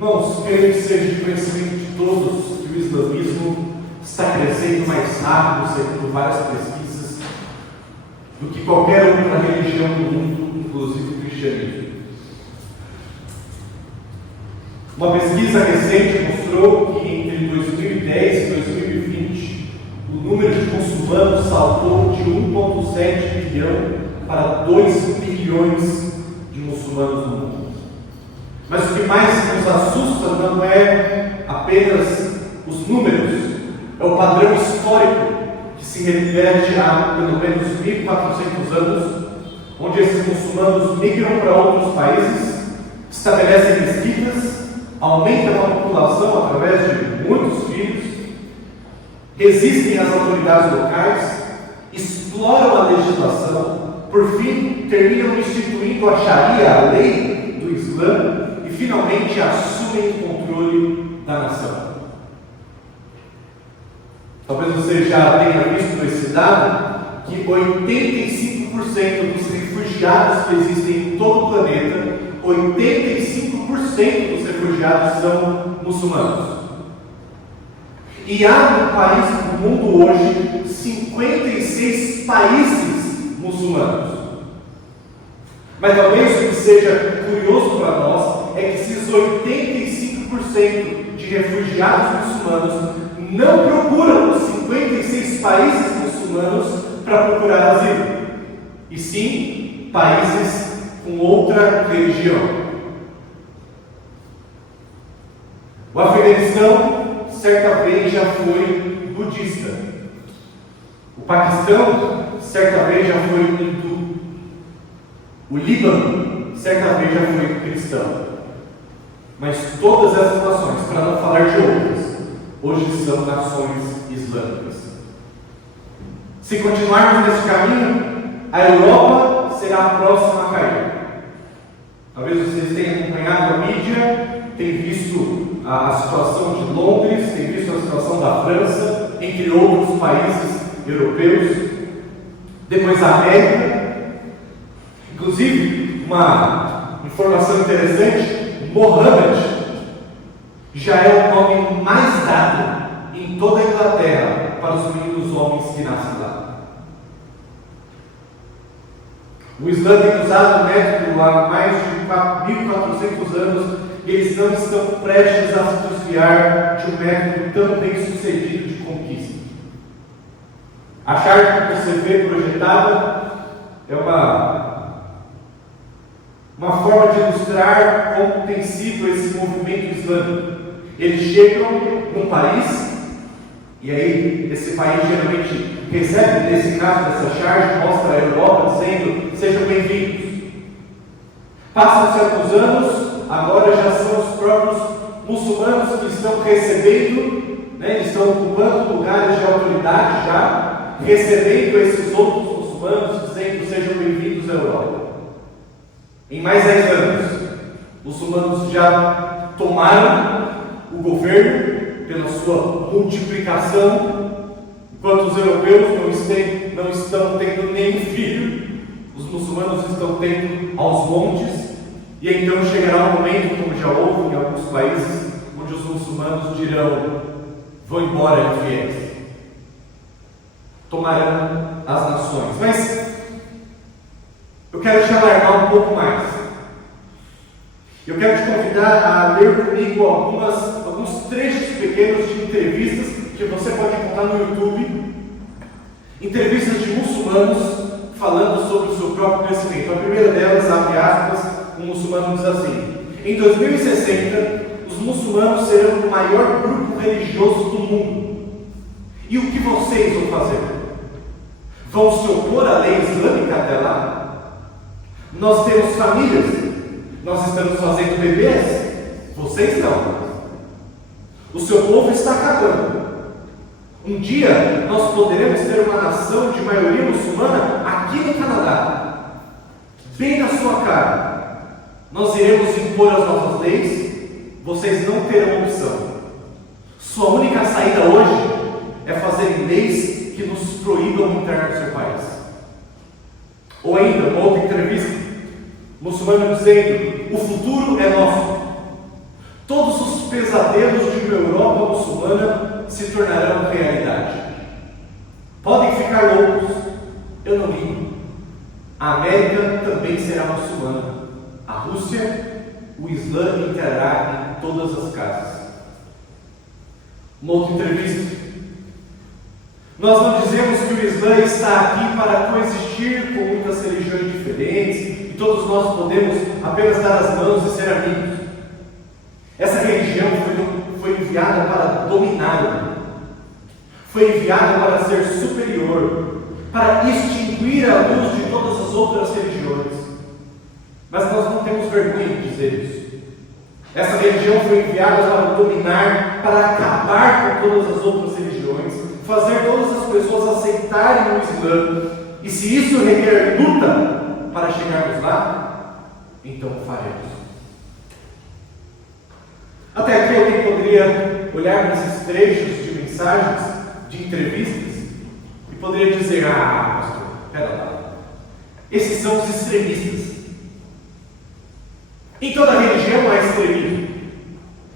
Irmãos, creio que seja de conhecimento de todos que o islamismo está crescendo mais rápido, segundo várias pesquisas, do que qualquer outra religião do mundo, inclusive o cristianismo. Uma pesquisa recente mostrou que entre 2010 e 2020, o número de muçulmanos saltou de 1,7 bilhão para 2 bilhões de muçulmanos no mundo. Mas o que mais nos assusta não é apenas os números, é o padrão histórico que se repete há pelo menos 1.400 anos, onde esses muçulmanos migram para outros países, estabelecem mesquitas, aumentam a população através de muitos filhos, resistem às autoridades locais, exploram a legislação, por fim terminam instituindo a Sharia, a lei do Islã, e finalmente assumem o controle da nação. Talvez você já tenha visto esse dado, que 85% dos refugiados que existem em todo o planeta, 85% dos refugiados são muçulmanos. E há no país, no mundo hoje, 56 países muçulmanos. Mas talvez o que seja curioso para nós é que esses 85% de refugiados muçulmanos não procuram os 56 países muçulmanos para procurar asilo, e sim países com outra religião. O Afeganistão certa vez já foi budista. O Paquistão certa vez já foi hindu. O Líbano certa vez já foi cristão. Mas todas essas nações, para não falar de outras, hoje são nações islâmicas. Se continuarmos nesse caminho, a Europa será a próxima a cair. Talvez vocês tenham acompanhado a mídia, tenham visto a situação de Londres, tenham visto a situação da França, entre outros países europeus, depois a América. Inclusive, uma informação interessante, Mohammed já é o nome mais dado em toda a Inglaterra para os meninos homens que nascem lá. O Islã tem usado o método há mais de 1.400 anos e eles não estão prestes a se desviar de um método tão bem sucedido de conquista. A charge que você vê projetada é uma forma de ilustrar como tem sido esse movimento islâmico. Eles chegam num país, e aí esse país geralmente recebe, nesse caso dessa charge, mostra a Europa dizendo: sejam bem-vindos. Passam-se alguns anos, agora já são os próprios muçulmanos que estão recebendo, eles estão ocupando lugares de autoridade já, recebendo esses outros muçulmanos, dizendo: sejam bem-vindos à Europa. Em mais 10 anos, os muçulmanos já tomaram o governo pela sua multiplicação, enquanto os europeus não estão tendo nenhum filho, os muçulmanos estão tendo aos montes, e então chegará um momento, como já houve em alguns países, onde os muçulmanos dirão: vão embora infiéis, tomarão as nações. Mas eu quero te alargar um pouco mais. Eu quero te convidar a ler comigo alguns trechos pequenos de entrevistas que você pode encontrar no YouTube. Entrevistas de muçulmanos falando sobre o seu próprio crescimento. A primeira delas, abre aspas, um muçulmano diz assim: em 2060, os muçulmanos serão o maior grupo religioso do mundo. E o que vocês vão fazer? Vão se opor à lei islâmica até lá? Nós temos famílias, nós estamos fazendo bebês, vocês não. O seu povo está acabando. Um dia nós poderemos ter uma nação de maioria muçulmana aqui no Canadá, bem na sua cara. Nós iremos impor as nossas leis, vocês não terão opção. Sua única saída hoje é fazer leis que nos proíbam entrar no seu país. Ou ainda, uma outra entrevista, muçulmano dizendo: o futuro é nosso. Todos pesadelos de uma Europa muçulmana se tornarão realidade. Podem ficar loucos, eu não ligo. A América também será muçulmana. A Rússia, o Islã entrará em todas as casas. Uma outra entrevista. Nós não dizemos que o Islã está aqui para coexistir com muitas religiões diferentes e todos nós podemos apenas dar as mãos e ser amigos. Essa religião foi enviada para dominar o mundo. Foi enviada para ser superior, para extinguir a luz de todas as outras religiões. Mas nós não temos vergonha de dizer isso. Essa religião foi enviada para dominar, para acabar com todas as outras religiões, fazer todas as pessoas aceitarem o Islã. E se isso requer luta para chegarmos lá, então faremos. Até aqui alguém poderia olhar para esses trechos de mensagens, de entrevistas, e poderia dizer: ah, pastor, pera lá, esses são os extremistas. Em toda religião há extremismo.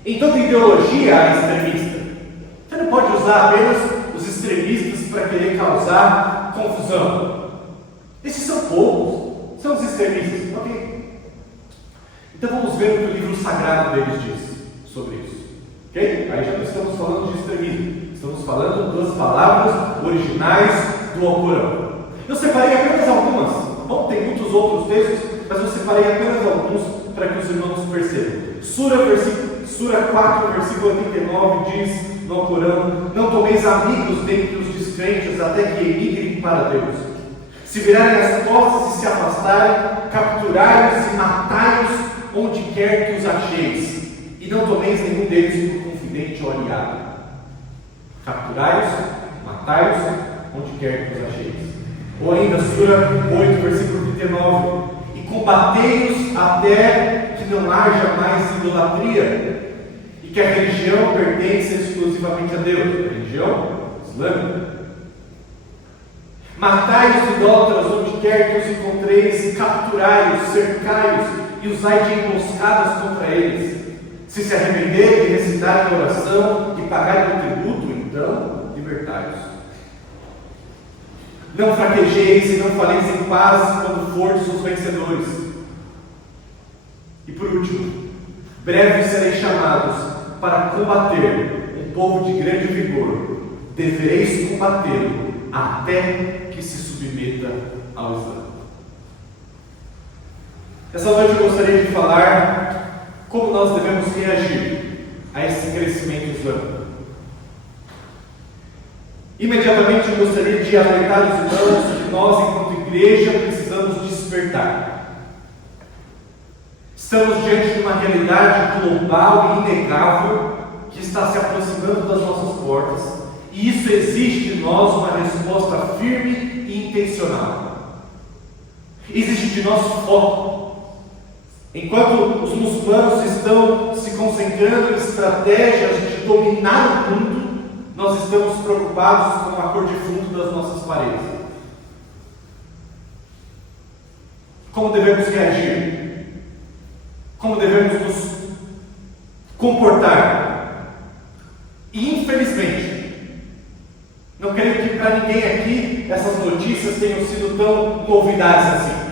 Em toda ideologia há extremista. Você não pode usar apenas os extremistas para querer causar confusão. Esses são poucos, são os extremistas, ok? Então vamos ver o que o livro sagrado deles diz sobre isso, ok? Aí já não estamos falando de extremismo, estamos falando das palavras originais do Alcorão. Eu separei apenas algumas, tá bom? Tem muitos outros textos, mas eu separei apenas alguns para que os irmãos percebam. Sura 4, versículo 89 diz no Alcorão: não tomeis amigos dentre os descrentes até que emigrem para Deus. Se virarem as costas e se afastarem, capturai-os e matai-os onde quer que os acheis. E não tomeis nenhum deles por confidente ou aliado. Capturai-os, matai-os onde quer que os acheis. Ou ainda, Sura 8, versículo 39: e combatei-os até que não haja mais idolatria, e que a religião pertença exclusivamente a Deus, a religião islâmica. Matai os idólatras onde quer que os encontreis, e capturai-os, cercai-os, e usai de emboscadas contra eles. Se arrependerem e recitarem a oração e pagarem o tributo, então libertai-os. Não fraquejeis e não faleis em paz quando fordes os vencedores. E por último, breves sereis chamados para combater um povo de grande vigor. Devereis combatê-lo até que se submeta ao Islã. Essa noite eu gostaria de falar como nós devemos reagir a esse crescimento islâmico. Imediatamente eu gostaria de alertar os irmãos que nós, enquanto igreja, precisamos despertar. Estamos diante de uma realidade global e inegável que está se aproximando das nossas portas, e isso exige de nós uma resposta firme e intencional. Exige de nós foco. Enquanto os muçulmanos estão se concentrando em estratégias de dominar o mundo, nós estamos preocupados com a cor de fundo das nossas paredes. Como devemos reagir? Como devemos nos comportar? E infelizmente, não creio que para ninguém aqui essas notícias tenham sido tão novidades assim.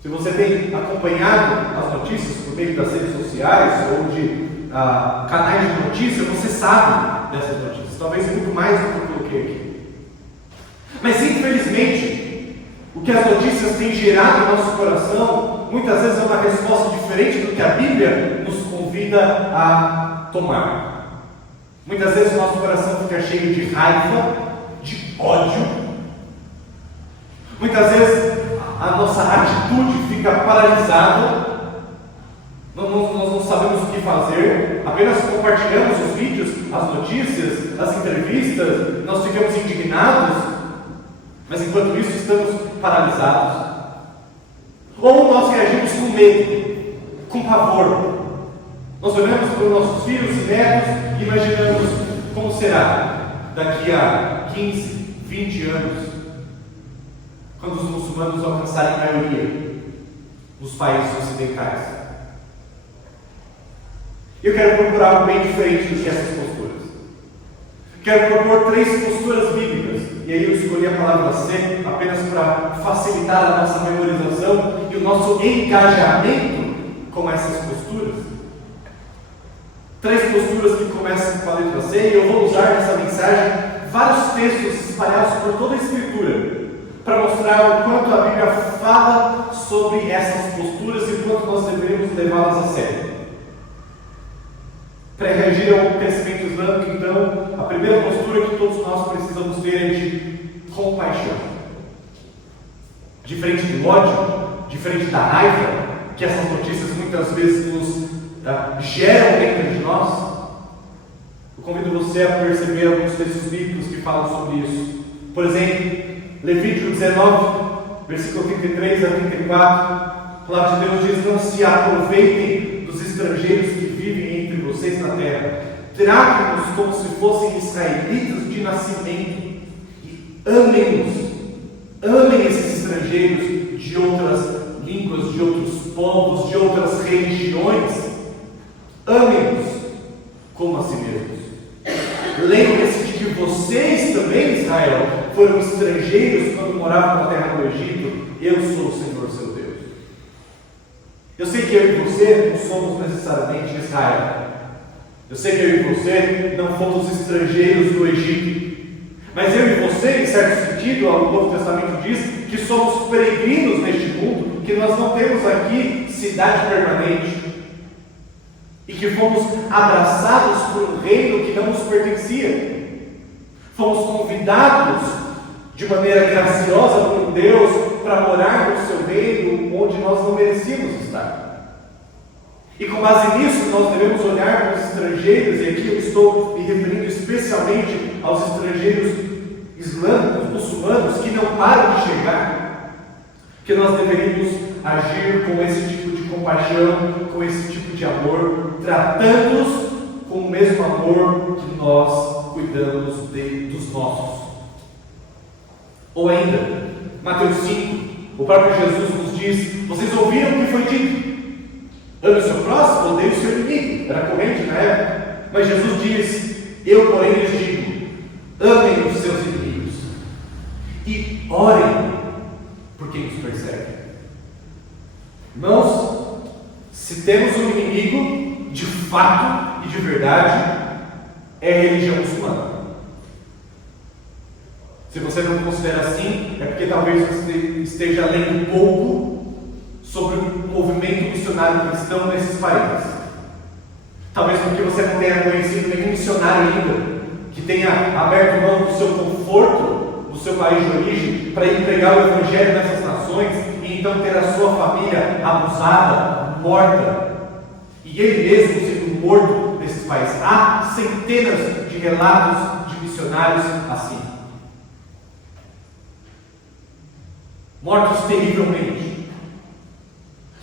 Se você tem acompanhado as notícias por meio das redes sociais ou de canais de notícia, você sabe dessas notícias, talvez muito mais do que eu coloquei aqui. Mas infelizmente, o que as notícias têm gerado no nosso coração, muitas vezes é uma resposta diferente do que a Bíblia nos convida a tomar. Muitas vezes o nosso coração fica cheio de raiva, de ódio. Muitas vezes a nossa atitude fica paralisada, nós não sabemos o que fazer, apenas compartilhamos os vídeos, as notícias, as entrevistas, nós ficamos indignados, mas enquanto isso estamos paralisados. Ou nós reagimos com medo, com pavor. Nós olhamos para os nossos filhos e netos e imaginamos como será daqui a 15, 20 anos, quando os muçulmanos alcançarem a maioria nos países ocidentais. Eu quero procurar algo bem diferente do que essas posturas. Quero propor 3 posturas bíblicas. E aí eu escolhi a palavra C apenas para facilitar a nossa memorização e o nosso engajamento com essas posturas. 3 posturas que começam com a letra C, e eu vou usar nessa mensagem vários textos espalhados por toda a Escritura para mostrar o quanto a Bíblia fala sobre essas posturas e o quanto nós deveríamos levá-las a sério. Para reagir ao pensamento islâmico, então, a primeira postura que todos nós precisamos ter é de compaixão. Diferente do ódio, diferente da raiva, que essas notícias muitas vezes nos geram dentro de nós, eu convido você a perceber alguns textos bíblicos que falam sobre isso. Por exemplo, Levítico 19, versículo 33 a 34, a palavra de Deus diz: não se aproveitem dos estrangeiros que vivem entre vocês na terra, tratem-nos como se fossem israelitas de nascimento e amem-nos. Amem esses estrangeiros de outras línguas, de outros povos, de outras religiões. Amem-nos como a si mesmos. Lembre-se de que vocês também, Israel, foram estrangeiros quando moravam na terra do Egito. Eu sou o Senhor, seu Deus. Eu sei que eu e você não somos necessariamente Israel. Eu sei que eu e você não fomos estrangeiros do Egito. Mas eu e você, em certo sentido, o Novo Testamento diz que somos peregrinos neste mundo, que nós não temos aqui cidade permanente. E que fomos abraçados por um reino que não nos pertencia. Fomos convidados de maneira graciosa por um Deus para morar no seu reino onde nós não merecíamos estar. E com base nisso, nós devemos olhar para os estrangeiros, e aqui eu estou me referindo especialmente aos estrangeiros islâmicos, muçulmanos, que não param de chegar, que nós deveríamos agir com esse tipo de compaixão, com esse tipo de amor, tratando-os com o mesmo amor que nós cuidamos dos nossos. Ou ainda, Mateus 5, o próprio Jesus nos diz: vocês ouviram o que foi dito? Ame o seu próximo, odeie o seu inimigo. Era corrente na época. Mas Jesus diz: eu, porém, lhes digo, amem os seus inimigos e orem por quem nos persegue. Irmãos, se temos um inimigo de fato e de verdade, é a religião muçulmana. Se você não considera assim, é porque talvez você esteja lendo pouco sobre o movimento missionário cristão nesses países. Talvez porque você não tenha conhecido nenhum missionário ainda que tenha aberto mão do seu conforto, do seu país de origem, para ir pregar o Evangelho nessas nações e então ter a sua família abusada, morta, e ele mesmo sendo morto nesses países. Há centenas de relatos de missionários assim, mortos terrivelmente,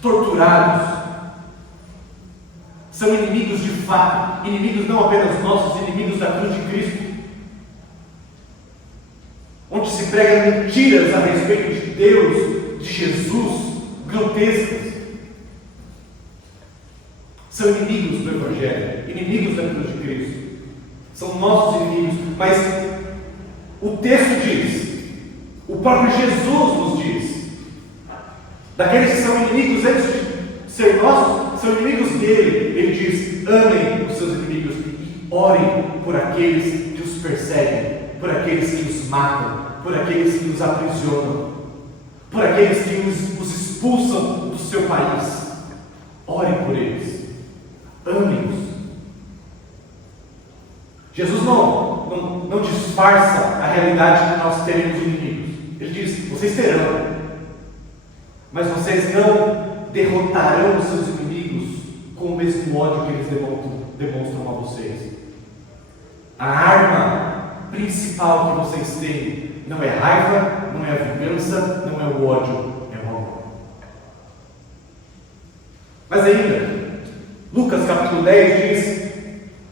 torturados. São inimigos de fato, inimigos não apenas nossos, inimigos da cruz de Cristo, onde se prega mentiras a respeito de Deus, de Jesus, grotescas. São inimigos do Evangelho, inimigos da cruz de Cristo. São nossos inimigos, mas o texto diz, o próprio Jesus nos diz, daqueles que são inimigos antes de ser nossos, são inimigos dele. Ele diz: amem os seus inimigos e orem por aqueles que os perseguem, por aqueles que os matam, por aqueles que os aprisionam, por aqueles que os expulsam do seu país. Orem por eles, amem-os. Jesus não disfarça a realidade que nós teremos inimigos. Ele diz: vocês terão, mas vocês não derrotarão os seus inimigos com o mesmo ódio que eles demonstram a vocês. A arma principal que vocês têm não é raiva, não é a vingança, não é o ódio, é o amor. Mas ainda, Lucas capítulo 10 diz: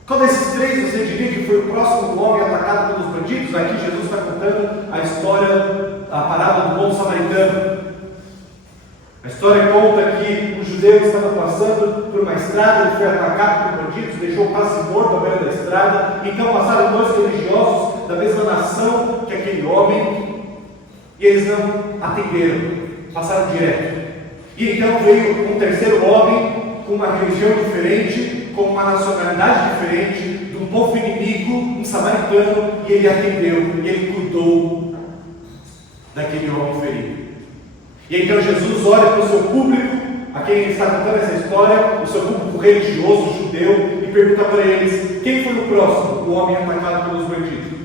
qual desses 3 você diria que foi o próximo do homem atacado pelos bandidos? Aqui Jesus está contando a história, a parábola do bom samaritano. A história conta que um judeu estava passando por por uma estrada, ele foi atacado por bandidos, deixou quase morto à beira da estrada. Então passaram dois religiosos da mesma nação que aquele homem, e eles não atenderam, passaram direto. E então veio um terceiro homem com uma religião diferente, com uma nacionalidade diferente, de um povo inimigo, um samaritano, e ele atendeu, e ele cuidou daquele homem ferido. E então Jesus olha para o seu público, a quem ele está contando essa história, o seu público religioso, judeu, e pergunta para eles: quem foi o próximo? O homem atacado pelos bandidos.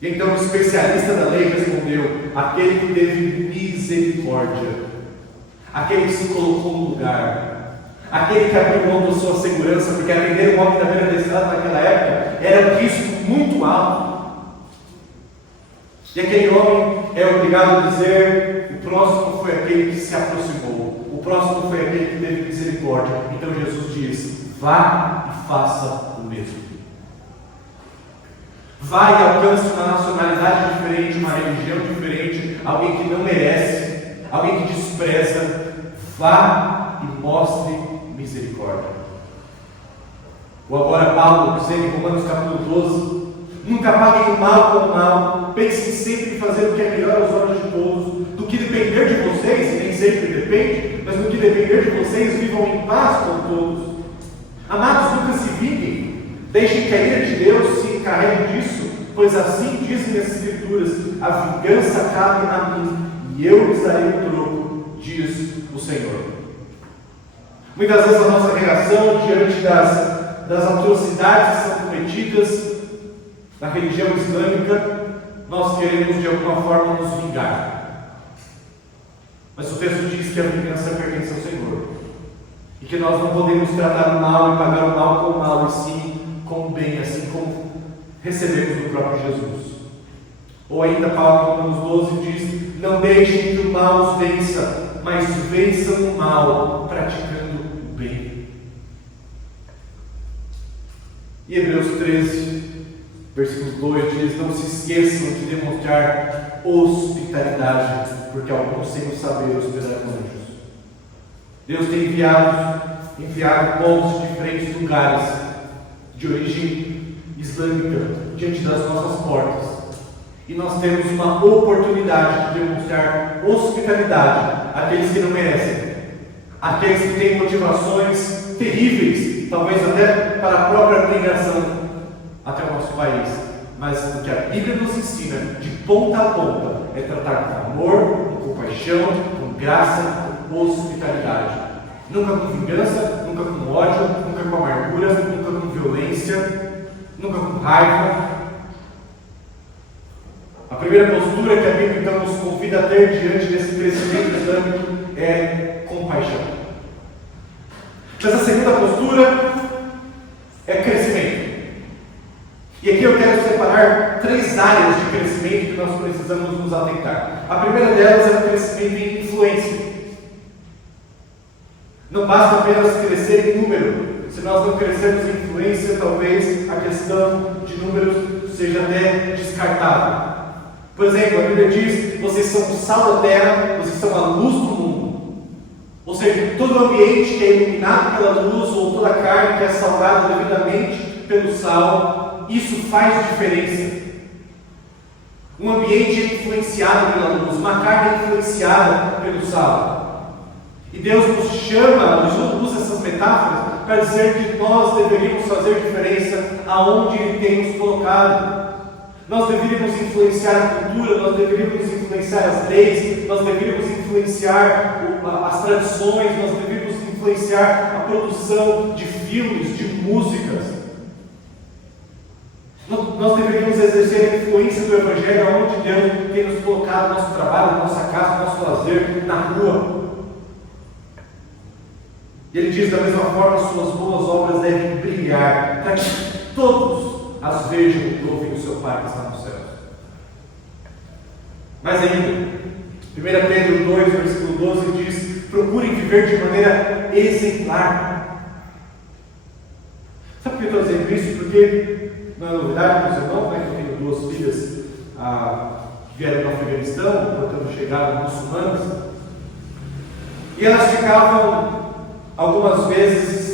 E então o especialista da lei respondeu: aquele que teve misericórdia, aquele que se colocou no lugar, aquele que abriu mão da sua segurança, porque atender um homem da beira da estrada naquela época era um risco muito alto. E aquele homem é obrigado a dizer: o próximo foi aquele que se aproximou, o próximo foi aquele que teve misericórdia. Então Jesus diz: vá e faça o mesmo. Vá e alcance uma nacionalidade diferente, uma religião diferente, alguém que não merece, alguém que despreza. Vá e mostre misericórdia. Ou agora Paulo dizendo em Romanos capítulo 12: nunca paguem o mal com o mal, pensem sempre em fazer o que é melhor aos olhos de todos. Do que depender de vocês, e nem sempre depende, mas do que depender de vocês, vivam em paz com todos. Amados, nunca se vinguem, deixem que a ira de Deus se encarregue disso, pois assim dizem as Escrituras: a vingança cabe a mim, e eu lhes darei o troco, diz o Senhor. Muitas vezes a nossa reação diante das atrocidades que são cometidas na religião islâmica, nós queremos de alguma forma nos vingar. Mas o texto diz que a vingança pertence ao Senhor, e que nós não podemos tratar o mal e pagar o mal com o mal, e sim com o bem, assim como recebemos do próprio Jesus. Ou ainda Paulo, em Romanos 12, diz: não deixem que o mal os vença, mas vençam o mal praticando o bem. E Hebreus 13, versículo 2 diz: não se esqueçam de demonstrar hospitalidade, porque alguns, sem o saber, hospedaram anjos. Deus tem enviado povos de diferentes lugares, de origem islâmica, diante das nossas portas. E nós temos uma oportunidade de demonstrar hospitalidade àqueles que não merecem, àqueles que têm motivações terríveis, talvez até para a própria migração até o nosso país. Mas o que a Bíblia nos ensina, de ponta a ponta, é tratar com amor, com compaixão, com graça, com hospitalidade. Nunca com vingança, nunca com ódio, nunca com amargura, nunca com violência, nunca com raiva. A primeira postura que a Bíblia então nos convida a ter diante desse crescimento islâmico é compaixão. Mas a segunda postura é crescimento. E aqui eu quero separar 3 áreas de crescimento que nós precisamos nos atentar. A primeira delas é o crescimento em influência. Não basta apenas crescer em número. Se nós não crescermos em influência, talvez a questão de números seja até descartável. Por exemplo, a Bíblia diz: vocês são o sal da terra, vocês são a luz do mundo. Ou seja, todo ambiente que é iluminado pela luz, ou toda carne que é salgada devidamente pelo sal, isso faz diferença. Um ambiente é influenciado pela luz, uma carne é influenciada pelo sal. E Deus nos chama, nos usa essas metáforas para dizer que nós deveríamos fazer diferença aonde Ele tem nos colocado. Nós deveríamos influenciar a cultura, nós deveríamos influenciar as leis, nós deveríamos influenciar as tradições, nós deveríamos influenciar a produção de filmes, de músicas. Nós deveríamos exercer a influência do Evangelho aonde Deus tem nos colocado no nosso trabalho, na nossa casa, no nosso lazer, na rua. E Ele diz: da mesma forma, suas boas obras devem brilhar, para que todos as vejam e ouvem o seu Pai que está no céu. Mais ainda, 1 Pedro 2, versículo 12 diz: procurem viver de maneira exemplar. Sabe por que eu estou dizendo isso? Porque não é novidade para os irmãos, né? Eu tenho 2 filhas que vieram do Afeganistão, quando chegaram muçulmanas, e elas ficavam algumas vezes,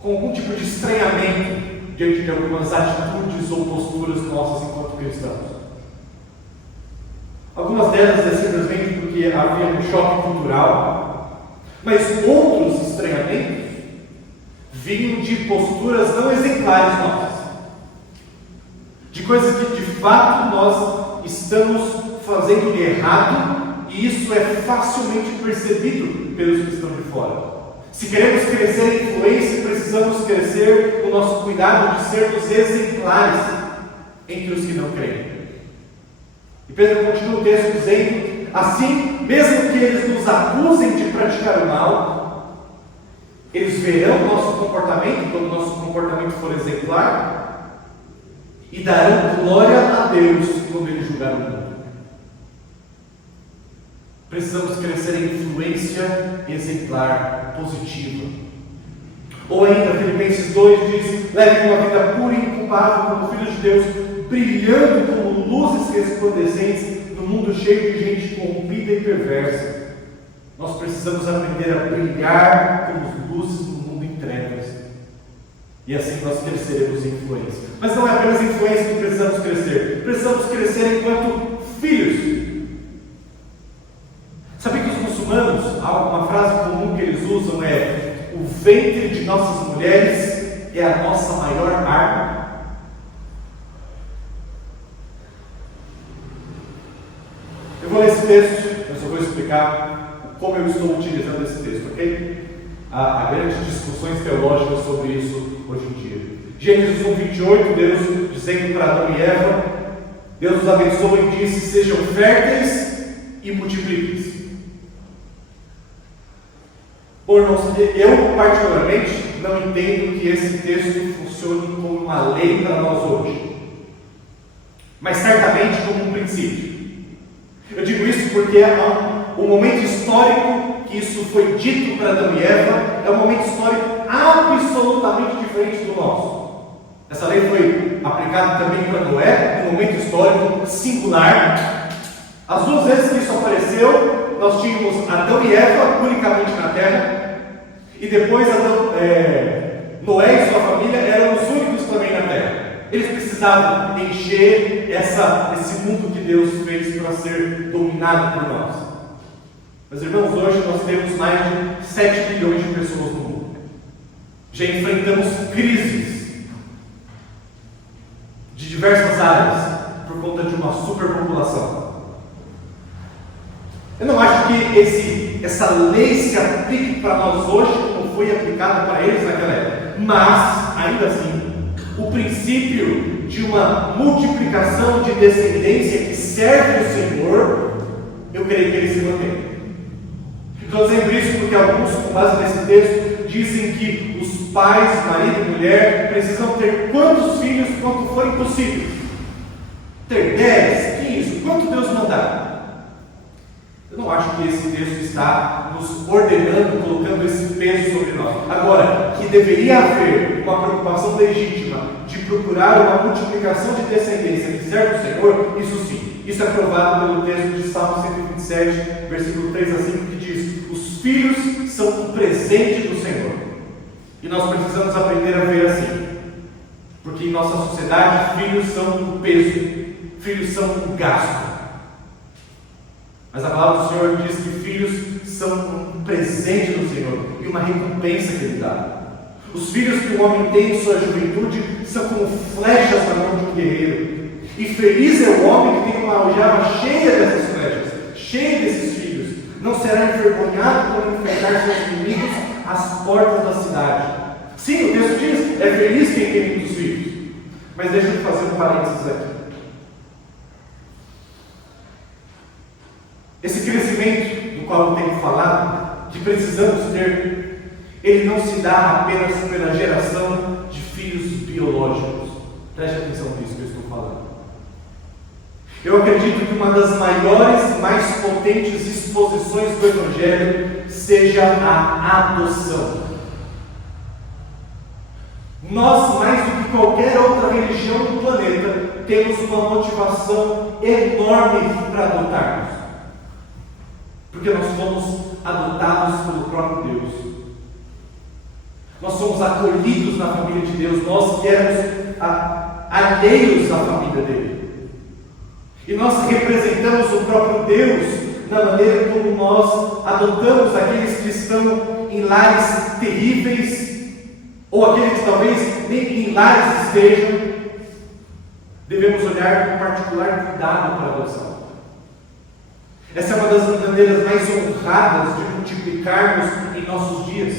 com algum tipo de estranhamento diante de algumas atitudes ou posturas nossas enquanto cristãos. Algumas delas é simplesmente porque havia um choque cultural, mas outros estranhamentos vinham de posturas não exemplares nossas, de coisas que de fato nós estamos fazendo de errado, e isso é facilmente percebido pelos que estão de fora. Se queremos crescer em influência, precisamos crescer no nosso cuidado de sermos exemplares entre os que não creem. E Pedro continua o texto dizendo: assim, mesmo que eles nos acusem de praticar o mal, eles verão o nosso comportamento, quando o nosso comportamento for exemplar, e darão glória a Deus quando Ele julgar o mundo. Precisamos crescer em influência exemplar, positiva. Ou ainda, Filipenses 2 diz: levem uma vida pura e inculpável como filhos de Deus, brilhando como luzes resplandecentes no mundo cheio de gente corrompida e perversa. Nós precisamos aprender a brilhar como luzes no mundo em trevas. E assim nós cresceremos em influência. Mas não é apenas influência que precisamos crescer enquanto filhos. Sabe que os muçulmanos, uma frase comum que eles usam é: o ventre de nossas mulheres é a nossa maior arma. Eu vou ler esse texto, eu só vou explicar como eu estou utilizando esse texto, ok? Há grandes discussões teológicas sobre isso hoje em dia. Gênesis 1:28, Deus dizendo para Adão e Eva: Deus os abençoou e disse: sejam férteis e multipliquem-se. Eu particularmente não entendo que esse texto funcione como uma lei para nós hoje, mas certamente como um princípio. Eu digo isso porque um momento histórico que isso foi dito para Adão e Eva é um momento histórico absolutamente diferente do nosso. Essa lei foi aplicada também para Noé, num momento histórico singular. As duas vezes que isso apareceu, nós tínhamos Adão e Eva unicamente na terra, e depois Noé e sua família eram os únicos também na terra. Eles precisavam encher esse mundo que Deus fez para ser dominado por nós. Meus irmãos, hoje nós temos mais de 7 bilhões de pessoas no mundo. Já enfrentamos crises de diversas áreas por conta de uma superpopulação. Eu não acho que essa lei se aplique para nós hoje como foi aplicada para eles naquela época. Mas, ainda assim, o princípio de uma multiplicação de descendência que serve o Senhor, eu creio que ele se mantém. Estou dizendo isso porque alguns, com base nesse texto, dizem que os pais, marido e mulher, precisam ter quantos filhos quanto forem possíveis. Ter 10, 15, quanto Deus mandar. Eu não acho que esse texto está nos ordenando, colocando esse peso sobre nós. Agora, que deveria haver uma preocupação legítima de procurar uma multiplicação de descendência que serve o Senhor, isso sim. Isso é provado pelo texto de Salmo 127, versículo 3 a 5, que diz: os filhos são um presente do Senhor. E nós precisamos aprender a ver assim. Porque em nossa sociedade, filhos são um peso, filhos são um gasto. Mas a palavra do Senhor diz que filhos são um presente do Senhor e uma recompensa que Ele dá. Os filhos que o homem tem em sua juventude são como flechas na mão de um guerreiro. E feliz é o homem que tem uma aljava cheia dessas flechas, cheia desses filhos. Não será envergonhado quando enfrentar seus inimigos às portas da cidade. Sim, o texto diz: é feliz quem tem muitos filhos. Mas deixa eu fazer um parênteses aqui. Esse crescimento do qual eu tenho falado, que precisamos ter, ele não se dá apenas pela geração de filhos biológicos. Preste atenção nisso que eu estou falando. Eu acredito que uma das maiores, mais potentes exposições do Evangelho seja a adoção. Nós, mais do que qualquer outra religião do planeta, temos uma motivação enorme para adotarmos. Porque nós fomos adotados pelo próprio Deus. Nós somos acolhidos na família de Deus. Nós que éramos alheios à família dele. E nós representamos o próprio Deus na maneira como nós adotamos aqueles que estão em lares terríveis, ou aqueles que talvez nem em lares estejam. Devemos olhar com particular cuidado para a adoção. Essa é uma das maneiras mais honradas de multiplicarmos em nossos dias.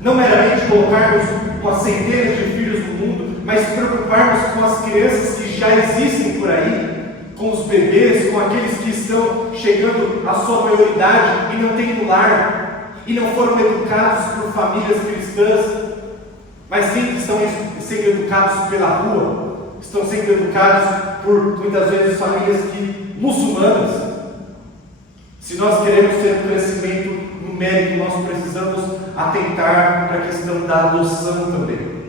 Não meramente colocarmos uma centena de filhos no mundo, mas preocuparmos com as crianças que já existem por aí, com os bebês, com aqueles que estão chegando à sua maioridade e não têm lar, e não foram educados por famílias cristãs, mas sim que estão sendo educados pela rua, estão sendo educados por, muitas vezes, famílias muçulmanas. Se nós queremos ter um crescimento numérico, nós precisamos atentar para a questão da adoção também.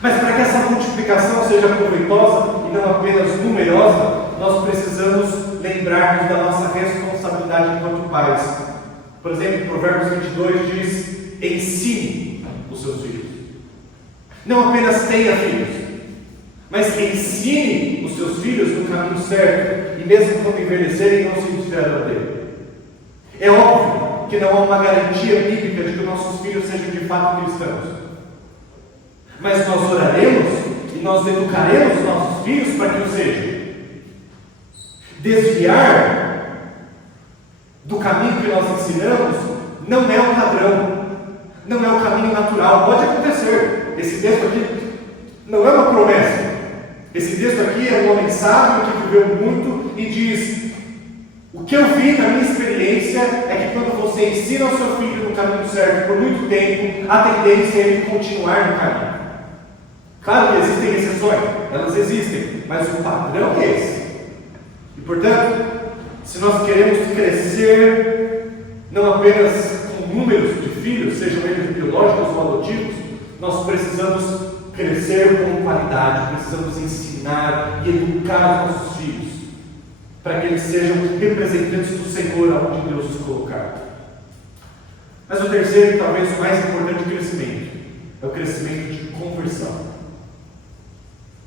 Mas para que essa multiplicação seja proveitosa e não apenas numerosa, nós precisamos lembrarmos da nossa responsabilidade enquanto pais. Por exemplo, Provérbios 22 diz: ensine os seus filhos. Não apenas tenha filhos, mas ensine os seus filhos no caminho certo, e mesmo quando envelhecerem, não se desviarão dele. É óbvio que não há uma garantia bíblica de que nossos filhos sejam de fato cristãos. Mas nós oraremos e nós educaremos nossos filhos para que o sejam. Desviar do caminho que nós ensinamos não é o padrão, não é o caminho natural. Pode acontecer. Esse texto aqui não é uma promessa. Esse texto aqui é um homem sábio que viveu muito e diz: o que eu vi na minha experiência é que quando você ensina o seu filho no caminho certo por muito tempo, a tendência é ele continuar no caminho. Claro que existem exceções, elas existem, mas o padrão é esse. E portanto, se nós queremos crescer, não apenas com números de filhos, sejam eles biológicos ou adotivos, nós precisamos crescer com qualidade, precisamos ensinar e educar os nossos filhos, para que eles sejam representantes do Senhor aonde Deus os colocar. Mas o terceiro e talvez o mais importante crescimento é o crescimento de conversão.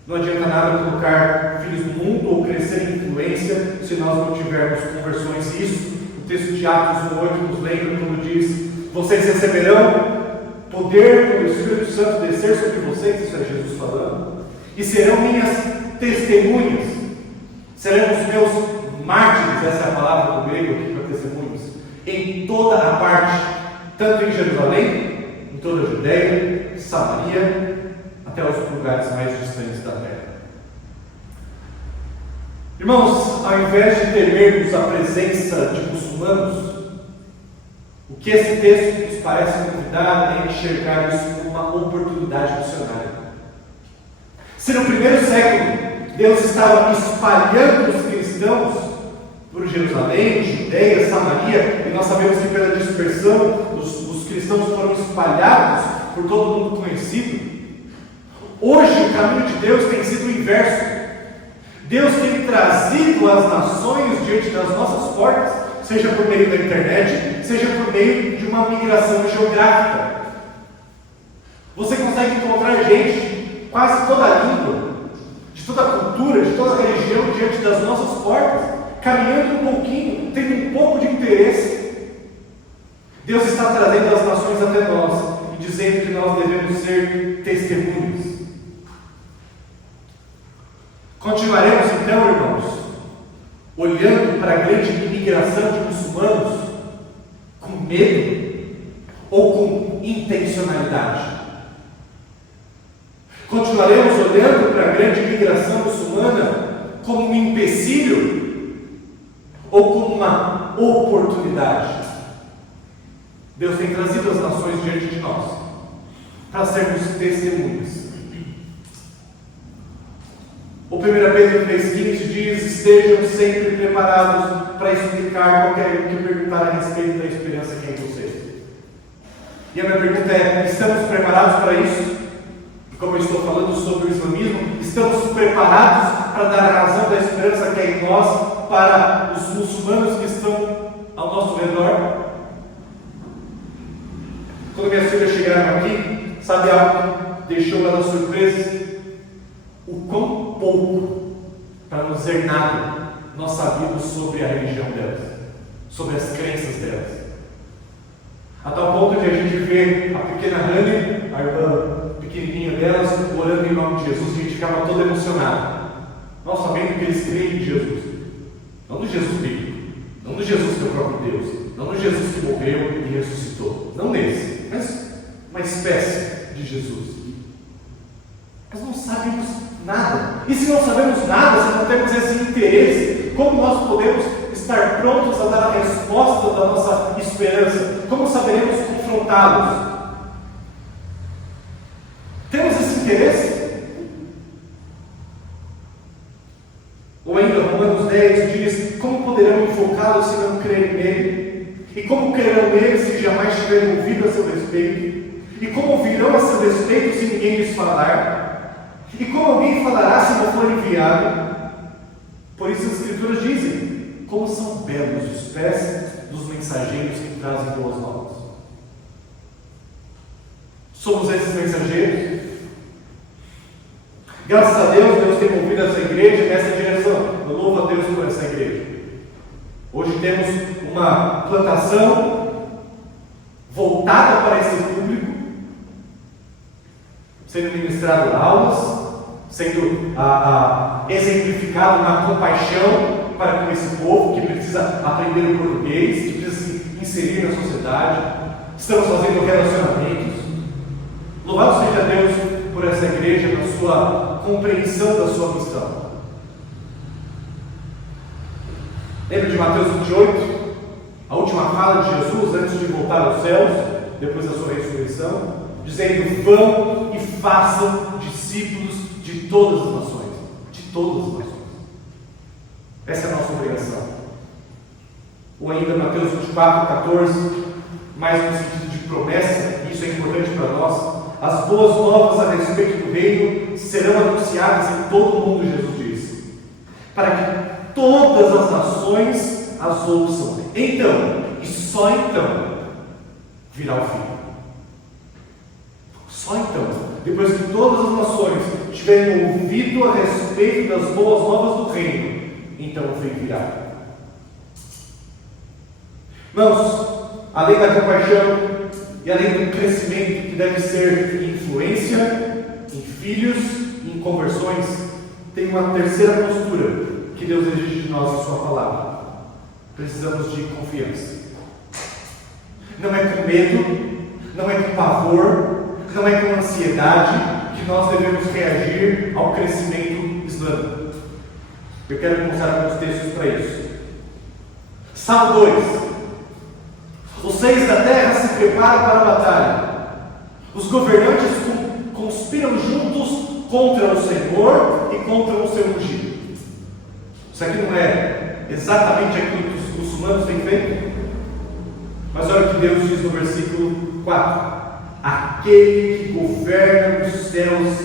Não adianta nada colocar filhos no mundo ou crescer em influência se nós não tivermos conversões. E isso, o texto de Atos 1:8 nos lembra quando diz: vocês receberão poder quando o Espírito Santo descer sobre vocês, isso é Jesus falando, e serão minhas testemunhas, serão os meus mártires, essa é a palavra do grego aqui para testemunhos, em toda a parte, tanto em Jerusalém, em toda a Judeia, Samaria, até os lugares mais distantes da terra. Irmãos, ao invés de temermos a presença de muçulmanos, o que esse texto nos parece convidar é enxergar isso como uma oportunidade missionária. Se no primeiro século Deus estava espalhando os cristãos por Jerusalém, Judeia, Samaria, e nós sabemos que pela dispersão os cristãos foram espalhados por todo mundo conhecido, hoje o caminho de Deus tem sido o inverso. Deus tem trazido as nações diante das nossas portas, seja por meio da internet, seja por meio de uma migração geográfica. Você consegue encontrar gente, quase toda a língua, de toda a cultura, de toda a religião, diante das nossas portas, caminhando um pouquinho, tendo um pouco de interesse. Deus está trazendo as nações até nós e dizendo que nós devemos ser testemunhas. Continuaremos então, irmãos, olhando para a grande imigração de muçulmanos com medo ou com intencionalidade? Continuaremos olhando para a grande imigração muçulmana como um empecilho ou como uma oportunidade? Deus tem trazido as nações diante de nós para sermos testemunhas. O 1 Pedro 3,15 diz: estejam sempre preparados para explicar qualquer um que perguntar a respeito da esperança que é em vocês. E a minha pergunta é: estamos preparados para isso? E como eu estou falando sobre o islamismo, estamos preparados para dar a razão da esperança que é em nós para os muçulmanos que estão ao ao nosso redor. Quando minhas filhas chegaram aqui, sabe algo que deixou elas surpresas? O quão pouco, para não dizer nada, nós sabíamos sobre a religião delas, sobre as crenças delas. A tal ponto que a gente vê a pequena Hannah, a irmã pequenininha delas, orando em nome de Jesus, e a gente ficava todo emocionado. Nós sabendo que eles creem em Jesus, não no Jesus bíblico, não no Jesus que é o próprio Deus, não no Jesus que morreu e ressuscitou, não nesse, mas uma espécie de Jesus. Mas não sabemos nada. E se não sabemos nada, se não temos esse interesse, como nós podemos estar prontos a dar a resposta da nossa esperança? Como saberemos confrontá-los? Temos esse interesse? Ou ainda, Romanos 10 diz: como poderão invocá-lo se não crerem nele? E como crerão nele se jamais tiverem ouvido a seu respeito? E como ouvirão a seu respeito se ninguém lhes falar? E como alguém falará se não for enviado? Por isso as Escrituras dizem: como são belos os pés dos mensageiros que trazem boas novas. Somos esses mensageiros? Graças a Deus, Deus tem movido essa igreja nessa direção. Eu louvo a Deus por essa igreja. Hoje temos uma plantação voltada para esse público, sendo ministrado aulas, sendo exemplificado na compaixão para com esse povo que precisa aprender o português, que precisa se inserir na sociedade. Estamos fazendo relacionamentos. Louvado seja Deus por essa igreja, na sua compreensão da sua missão. Lembra de Mateus 28? A última fala de Jesus antes de voltar aos céus, depois da sua ressurreição, dizendo: vão e façam discípulos de todas as nações. De todas as nações. Essa é a nossa obrigação. Ou ainda Mateus 24, 14, mais no sentido de promessa, e isso é importante para nós: as boas novas a respeito do reino serão anunciadas em todo o mundo, Jesus diz, para que todas as nações as ouçam. Então, e só então, virá o fim. Só então, depois que todas as nações tiverem ouvido a respeito das boas novas do reino, então o fim virá. Irmãos, além da compaixão e além do crescimento que deve ser em influência, em filhos, em conversões, tem uma terceira postura que Deus exige de nós em sua palavra. Precisamos de confiança. Não é com medo, não é com pavor, não é com ansiedade que nós devemos reagir ao crescimento islâmico. Eu quero mostrar alguns textos para isso. Salmo 2. Os reis da terra se preparam para a batalha. Os governantes conspiram juntos contra o Senhor e contra o seu ungido. Isso aqui não é exatamente aquilo que os muçulmanos têm feito? Mas olha o que Deus diz no versículo 4. Aquele que governa os céus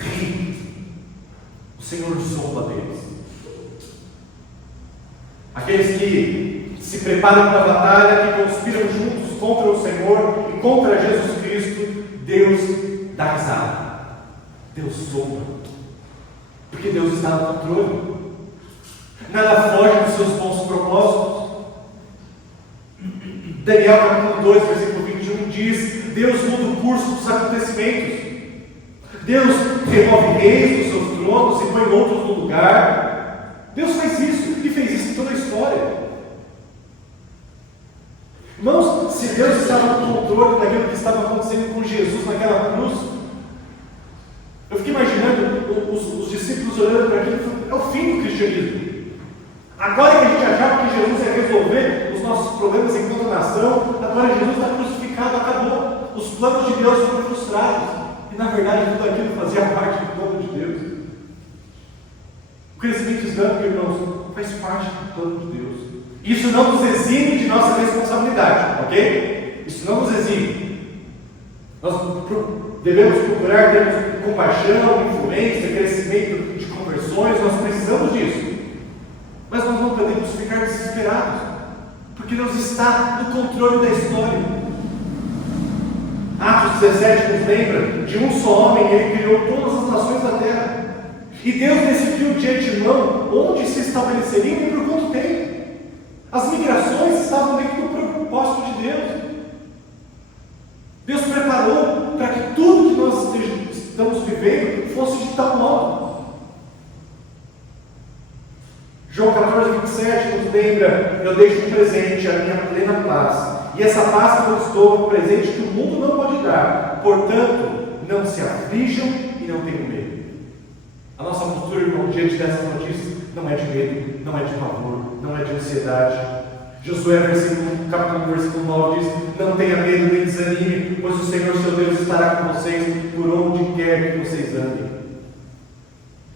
ri. O Senhor zomba deles. Aqueles que se preparam para a batalha, que conspiram juntos contra o Senhor e contra Jesus Cristo, Deus dá risada. Deus zomba. Porque Deus está no controle. Nada foge dos seus bons propósitos. Daniel capítulo 2, versículo 21 diz: Deus muda o curso dos acontecimentos. Deus remove reis dos seus tronos e põe outros no lugar. Deus faz isso e fez isso em toda a história. Irmãos, se Deus estava no controle daquilo que estava acontecendo com Jesus naquela cruz, eu fiquei imaginando os discípulos olhando para aquilo e falando: é o fim do cristianismo. Agora que a gente achava que Jesus ia resolver os nossos problemas enquanto nação, agora Jesus está crucificado, acabou. Os planos de Deus foram frustrados. E na verdade tudo aquilo fazia parte do plano de Deus. O crescimento islâmico, irmãos, faz parte do plano de Deus. Isso não nos exime de nossa responsabilidade, ok? Isso não nos exime. Nós devemos procurar ter compaixão, influência, crescimento de conversões, nós precisamos disso. Mas nós não podemos ficar desesperados. Porque Deus está no controle da história. Atos 17 nos lembra de um só homem, ele criou todas as nações da terra. E Deus decidiu de antemão onde se estabeleceriam e por quanto tempo. As migrações estavam dentro do propósito de Deus. Deus preparou para que tudo que nós estamos vivendo fosse de tal modo. João 14:27 nos lembra: eu deixo um presente, a minha plena paz. E essa paz que eu estou é um presente que o mundo não pode dar. Portanto, não se aflijam e não tenham medo. A nossa postura, irmão, diante dessas notícias, não é de medo, não é de pavor, não é de ansiedade. Josué, capítulo 1, versículo 9 diz: não tenha medo nem desanime, pois o Senhor seu Deus estará com vocês por onde quer que vocês andem.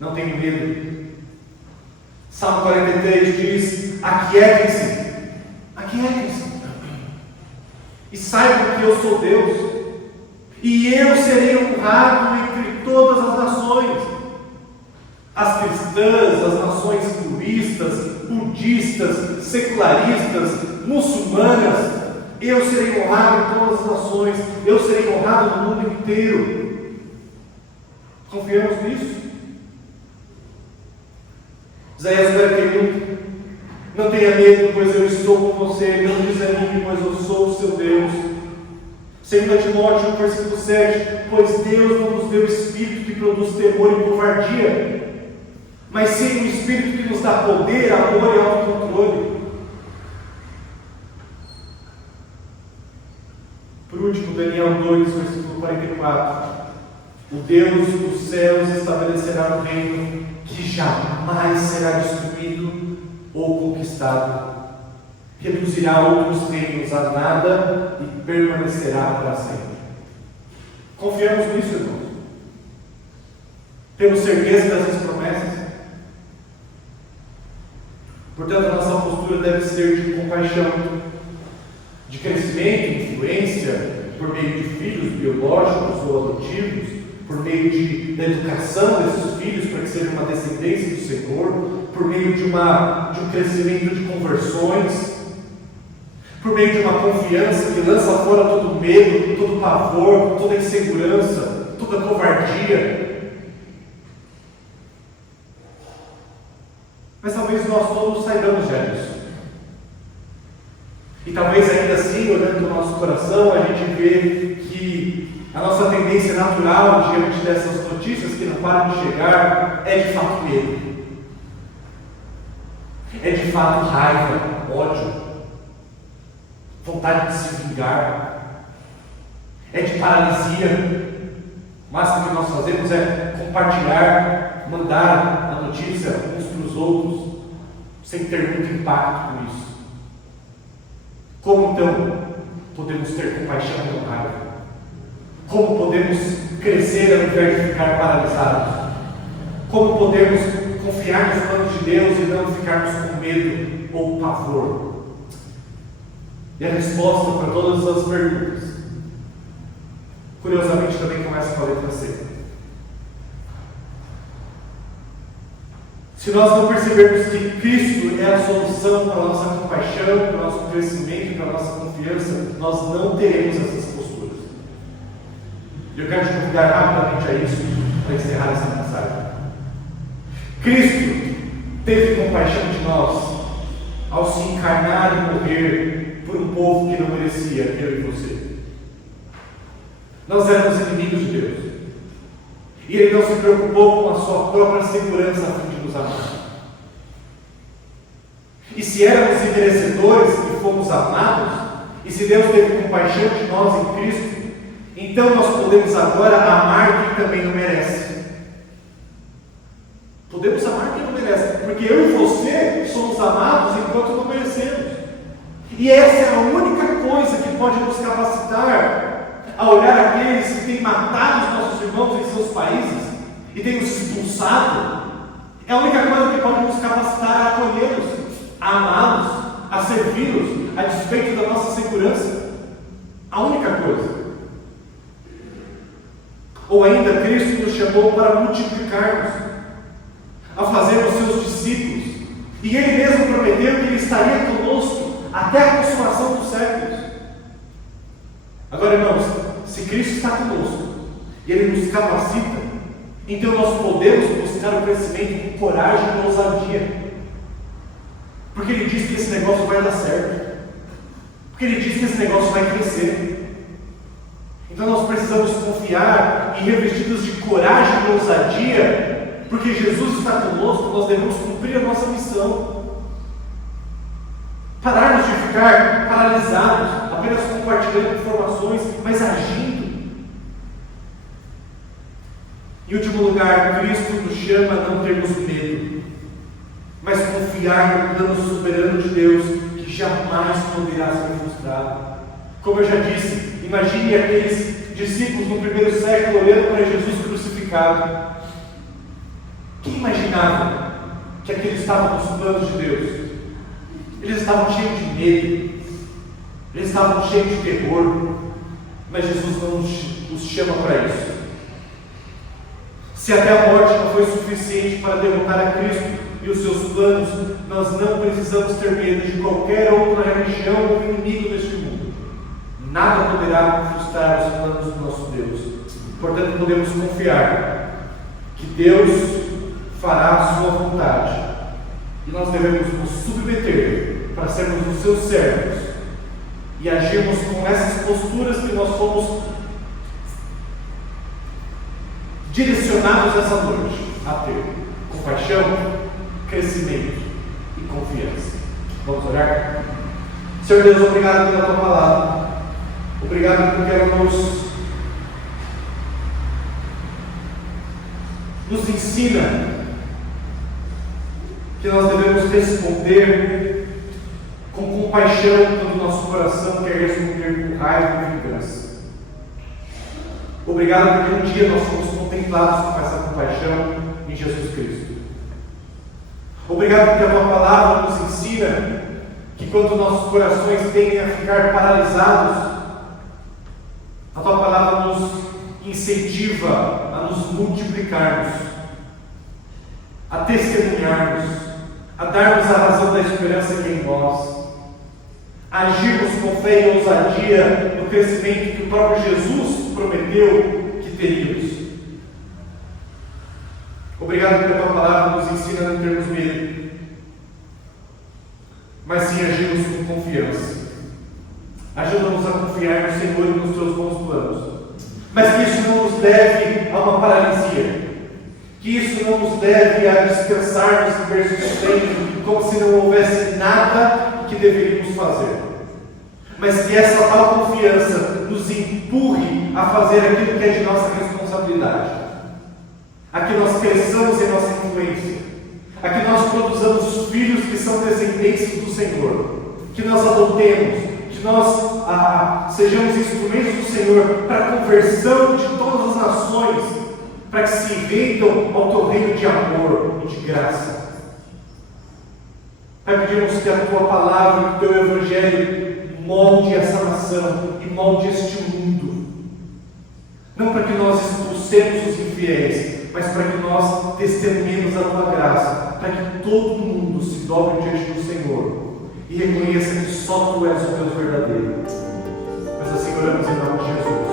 Não tenham medo. Salmo 43 diz: aquietem-se, aquietem-se, e saibam que eu sou Deus, e eu serei honrado entre todas as nações. As cristãs, as nações puristas, budistas, secularistas, muçulmanas, eu serei honrado em todas as nações, eu serei honrado no mundo inteiro. Confiamos nisso? Isaías 41, não tenha medo, pois eu estou com você, não desanime, pois eu sou o seu Deus. 2 Timóteo, versículo 7, pois Deus não nos deu espírito que produz temor e covardia, mas sim um espírito que nos dá poder, amor e autocontrole. Por último, Daniel 2, versículo 44, o Deus dos céus estabelecerá um reino que jamais será destruído ou conquistado. Reduzirá outros reinos a nada e permanecerá para sempre. Confiamos nisso, irmãos? Temos certeza dessas promessas? Portanto, a nossa postura deve ser de compaixão, de crescimento, influência, por meio de filhos biológicos ou adotivos, por meio da educação desses filhos para que seja uma descendência do Senhor, por meio de um crescimento de conversões, por meio de uma confiança que lança fora todo medo, todo pavor, toda insegurança, toda covardia. Mas talvez nós todos saibamos já disso. E talvez ainda assim, olhando o nosso coração, a gente vê que a nossa tendência natural diante dessas notícias que não param de chegar é de fato medo. É de fato raiva, ódio, vontade de se vingar, é de paralisia. O máximo que nós fazemos é compartilhar, mandar a notícia uns para os outros, sem ter muito impacto com isso. Como então podemos ter compaixão e não raiva? Como podemos crescer ao invés de ficar paralisados? Como podemos confiar nos planos de Deus e não ficarmos com medo ou pavor? E a resposta para todas as perguntas, curiosamente, também começa com a letra C. Se nós não percebermos que Cristo é a solução para a nossa compaixão, para o nosso crescimento, para a nossa confiança, nós não teremos essas posturas. Eu quero te convidar rapidamente a isso, para encerrar essa mensagem. Cristo teve compaixão de nós ao se encarnar e morrer por um povo que não merecia, eu e você. Nós éramos inimigos de Deus. E Ele não se preocupou com a sua própria segurança a fim de nos amar. E se éramos imerecedores e fomos amados, e se Deus teve compaixão de nós em Cristo, então nós podemos agora amar quem também não merece. Podemos amar quem não merece, porque eu e você somos amados enquanto não merecemos. E essa é a única coisa que pode nos capacitar a olhar aqueles que têm matado os nossos irmãos em seus países e têm nos expulsado. É a única coisa que pode nos capacitar a acolhê-los, a amá-los, a servi-los, a despeito da nossa segurança. A única coisa. Ou ainda, Cristo nos chamou para multiplicarmos, a fazermos seus discípulos. E Ele mesmo prometeu que Ele estaria conosco até a consumação dos séculos. Agora, irmãos, se Cristo está conosco e Ele nos capacita, então nós podemos buscar o crescimento com coragem e ousadia. Porque Ele diz que esse negócio vai dar certo. Porque Ele diz que esse negócio vai crescer. Então nós precisamos confiar e revestidos de coragem e ousadia, porque Jesus está conosco, nós devemos cumprir a nossa missão. Pararmos de ficar paralisados, apenas compartilhando informações, mas agindo. Em último lugar, Cristo nos chama a não termos medo, mas confiar no plano soberano de Deus, que jamais poderá ser frustrado. Como eu já disse, imagine aqueles discípulos no primeiro século olhando para Jesus crucificado. Quem imaginava que aqueles estavam nos planos de Deus? Eles estavam cheios de medo, eles estavam cheios de terror, mas Jesus não os chama para isso. Se até a morte não foi suficiente para derrotar a Cristo e os seus planos, nós não precisamos ter medo de qualquer outra religião ou inimigo deste mundo. Nada poderá frustrar os planos do nosso Deus. Portanto, podemos confiar que Deus fará a sua vontade e nós devemos nos submeter para sermos os seus servos e agirmos com essas posturas que nós fomos direcionados essa noite a ter: compaixão, crescimento e confiança. Vamos orar? Senhor Deus, obrigado pela tua palavra, obrigado porque ela nos ensina que nós devemos responder com compaixão quando o nosso coração quer responder com raiva e vingança. Obrigado porque um dia nós fomos contemplados com essa compaixão em Jesus Cristo. Obrigado porque a tua palavra nos ensina que quando nossos corações tendem a ficar paralisados, a tua palavra nos incentiva a nos multiplicarmos, a testemunharmos, a darmos a razão da esperança que é em nós, a agirmos com fé e ousadia no crescimento que o próprio Jesus prometeu que teríamos. Obrigado porque a tua palavra nos ensina a não termos medo, mas sim agirmos com confiança. Ajuda-nos a confiar no Senhor e nos teus bons planos, mas que isso não nos leve a uma paralisia, que isso não nos leve a descansarmos e persistirmos como se não houvesse nada que deveríamos fazer, mas que essa tal confiança nos empurre a fazer aquilo que é de nossa responsabilidade, a que nós cresçamos em nossa influência, a que nós produzamos filhos que são descendentes do Senhor, que nós adotemos, que nós sejamos instrumentos do Senhor para a conversão de todas as nações, para que se rendam ao teu reino de amor e de graça. Pai, pedimos que a tua palavra, que o teu evangelho molde essa nação e molde este mundo, não para que nós expulsemos os infiéis, mas para que nós testemunhemos a tua graça, para que todo mundo se dobre diante do Senhor e reconheça que só tu és o Deus verdadeiro. Mas assim oramos em nome de Jesus.